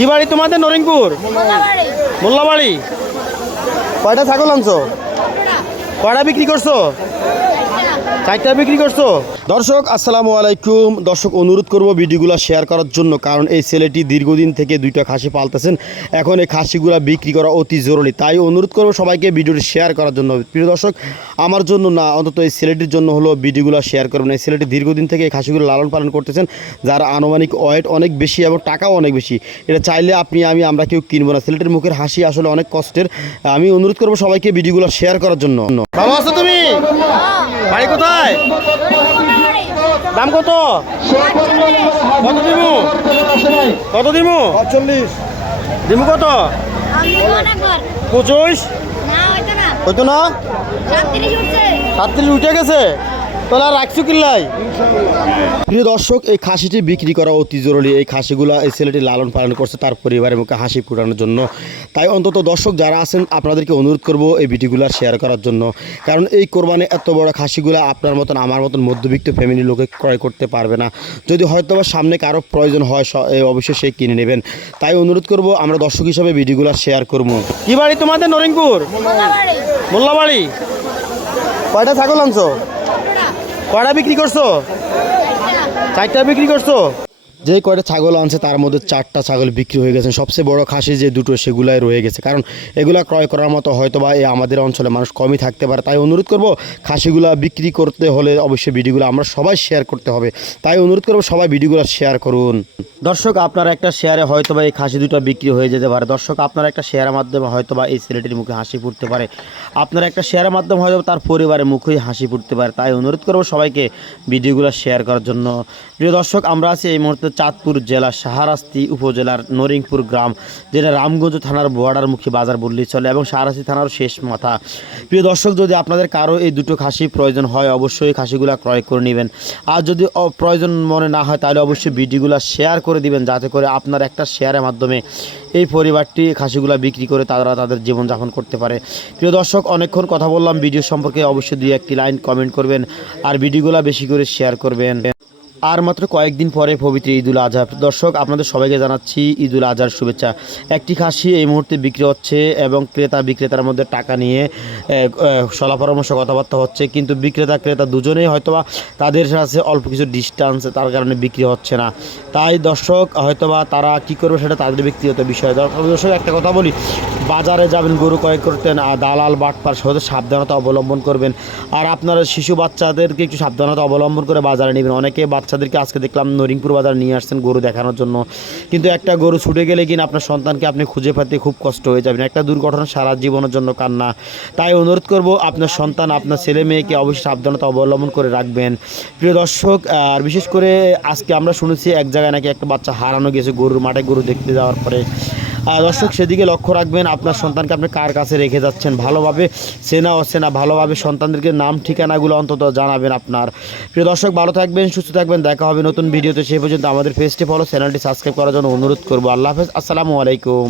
কি বাড়ি তোমাদের নরিংপুর মোল্লাবাড়ি। কয়টা ছাগল আনছো? কয়টা বিক্রি করছ? চারটা বিক্রি করছ? দর্শক, আসসালামু আলাইকুম। দর্শক, অনুরোধ করব ভিডিওগুলো শেয়ার করার জন্য, কারণ এই ছেলেটি দীর্ঘদিন থেকে দুইটা খাসি পালতেছেন। এখন এই খাসিগুলো বিক্রি করা অতি জরুরি। তাই অনুরোধ করব সবাইকে ভিডিওটি শেয়ার করার জন্য। প্রিয় দর্শক, আমার জন্য না, অন্তত এই ছেলেটির জন্য হলো ভিডিওগুলো শেয়ার করবেন। এই ছেলেটি দীর্ঘদিন থেকে এই খাসিগুলো লালন পালন করতেছেন, যার আনুমানিক ওয়েট অনেক বেশি এবং টাকাও অনেক বেশি। এটা চাইলে আপনি, আমি, আমরা কেউ কিনবো না। ছেলেটির মুখের হাসি আসলে অনেক কষ্টের। আমি অনুরোধ করব সবাইকে ভিডিওগুলো শেয়ার করার জন্য। ভালো আছো তুমি? বাড়ি কোথায়? দাম কত? কত দিমু? কত দিমু? চল্লিশ দিমু কত? পঁচিশ? হইতো না। সাতত্রিশ উঠে গেছে? আর রাখছো কিল্লাই প্রিয় দর্শক এই খাসিটি বিক্রি করা অতি জরুরি। এই খাসিগুলো এই ছেলেটি লালন পালন করছে তার পরিবারের মুখে হাসি ফুটানোর জন্য। তাই অন্তত দর্শক যারা আছেন আপনাদেরকে অনুরোধ করব এই ভিডিওগুলো শেয়ার করার জন্য। কারণ এই কোরবানে এত বড় খাসিগুলো আপনার মতন আমার মতন মধ্যবিত্ত ফ্যামিলির লোকে ক্রয় করতে পারবে না। যদি হয়তো বা সামনে কারও প্রয়োজন হয় অবশ্যই সে কিনে নেবেন। তাই অনুরোধ করব আমরা দর্শক হিসাবে ভিডিওগুলো শেয়ার করব। কি বাড়ি তোমাদের? নরিংপুর মোল্লাবাড়ি। মোল্লাবাড়ি। কয়টা ছাগল আনছো? কয়টা বিক্রি করছ? চারটা বিক্রি করছ? যে কয়টা ছাগল আনছে তার মধ্যে চারটা ছাগল বিক্রি হয়ে গেছে। সবচেয়ে বড় খাসি যে দুটো, সেগুলাই রয়ে গেছে। কারণ এগুলা ক্রয় করার মতো হয়তো বা এই আমাদের অঞ্চলে মানুষ কমই থাকতে পারে। তাই অনুরোধ করব, খাসিগুলা বিক্রি করতে হলে অবশ্যই ভিডিওগুলো আমরা সবাই শেয়ার করতে হবে। তাই অনুরোধ করব, সবাই ভিডিওগুলো শেয়ার করুন। দর্শক, আপনার একটা শেয়ারে হয়তো বা এই খাসি দুটো বিক্রি হয়ে যেতে পারে। দর্শক, আপনার একটা শেয়ারের মাধ্যমে হয়তো বা এই ছেলেটির মুখে হাসি ফুটতে পারে। আপনার একটা শেয়ারের মাধ্যমে হয়তো তার পরিবারের মুখেই হাসি ফুটতে পারে। তাই অনুরোধ করব সবাইকে ভিডিওগুলো শেয়ার করার জন্য। প্রিয় দর্শক, আমরা আছি এই মুহূর্তে চাঁদপুর জেলা সাহারাস্তি উপজেলার নরিংপুর গ্রাম, যেটা রামগঞ্জ থানার বর্ডারমুখী বাজার বললেই চলে এবং সাহারাস্তি থানার শেষ মাথা। প্রিয় দর্শক, যদি আপনাদের কারও এই দুটো খাসি প্রয়োজন হয়, অবশ্যই খাসিগুলো ক্রয় করে নেবেন। আর যদি প্রয়োজন মনে না হয়, তাহলে অবশ্যই ভিডিওগুলো শেয়ার করে দিবেন, যাতে করে আপনার একটা শেয়ারের মাধ্যমে এই পরিবারটি খাসিগুলো বিক্রি করে তারা তাদের জীবনযাপন করতে পারে। প্রিয় দর্শক, অনেকক্ষণ কথা বললাম। ভিডিও সম্পর্কে অবশ্যই দুই একটি লাইন কমেন্ট করবেন আর ভিডিওগুলো বেশি করে শেয়ার করবেন। আর মাত্র কয়েকদিন পরে পবিত্র ঈদুল আজহা দর্শক, আপনাদের সবাইকে জানাচ্ছি ঈদুল আজহার শুভেচ্ছা। একটি খাসি এই মুহূর্তে বিক্রি হচ্ছে এবং ক্রেতা বিক্রেতার মধ্যে টাকা নিয়ে সলা পরামর্শ কথাবার্তা হচ্ছে। কিন্তু বিক্রেতা, ক্রেতা দুজনেই হয়তোবা তাদের সাথে অল্প কিছু ডিস্টেন্স তার কারণে বিক্রি হচ্ছে না। তাই দর্শক, হয়তোবা তারা কি করবে সেটা তাদের ব্যক্তিগত বিষয়। দর্শক একটা কথা বলি। বাজারে যাবেন, গরু ক্রয় করতেন, আর দালাল বাটপার সাথে সাবধানতা অবলম্বন করবেন। আর আপনারা শিশু বাচ্চাদেরকে একটু সাবধানতা অবলম্বন করে বাজারে নেবেন। অনেকে বাচ্চাদেরকে আজকে দেখলাম নরিংপুর বাজার নিয়ে আসছেন গরু দেখানোর জন্য। কিন্তু একটা গরু ছুটে গেলে কিনা আপনার সন্তানকে আপনি খুঁজে পেতে খুব কষ্ট হয়ে যাবেন। একটা দুর্ঘটনা সারা জীবনের জন্য কান্না। তাই অনুরোধ করব, আপনার সন্তান, আপনার ছেলে মেয়েকে অবশ্যই সাবধানতা অবলম্বন করে রাখবেন। প্রিয় দর্শক আর বিশেষ করে আজকে আমরা শুনেছি এক জায়গায় নাকি একটা বাচ্চা হারানো গেছে গরুর মাঠে, গরু দেখতে যাওয়ার পরে। দর্শক, সেদিকে লক্ষ্য রাখবেন, আপনার সন্তানকে আপনি কার কাছে রেখে যাচ্ছেন? ভালোভাবে চেনা অচেনা ভালোভাবে সন্তানদেরকে নাম, ঠিকানাগুলো অন্তত জানাবেন আপনার। প্রিয় দর্শক, ভালো থাকবেন, সুস্থ থাকবেন, দেখা হবে নতুন ভিডিওতে। সেই পর্যন্ত আমাদের পেজটি ফলো, চ্যানেলটি সাবস্ক্রাইব করার জন্য অনুরোধ করব। আল্লাহ হাফেজ, আসসালামু আলাইকুম।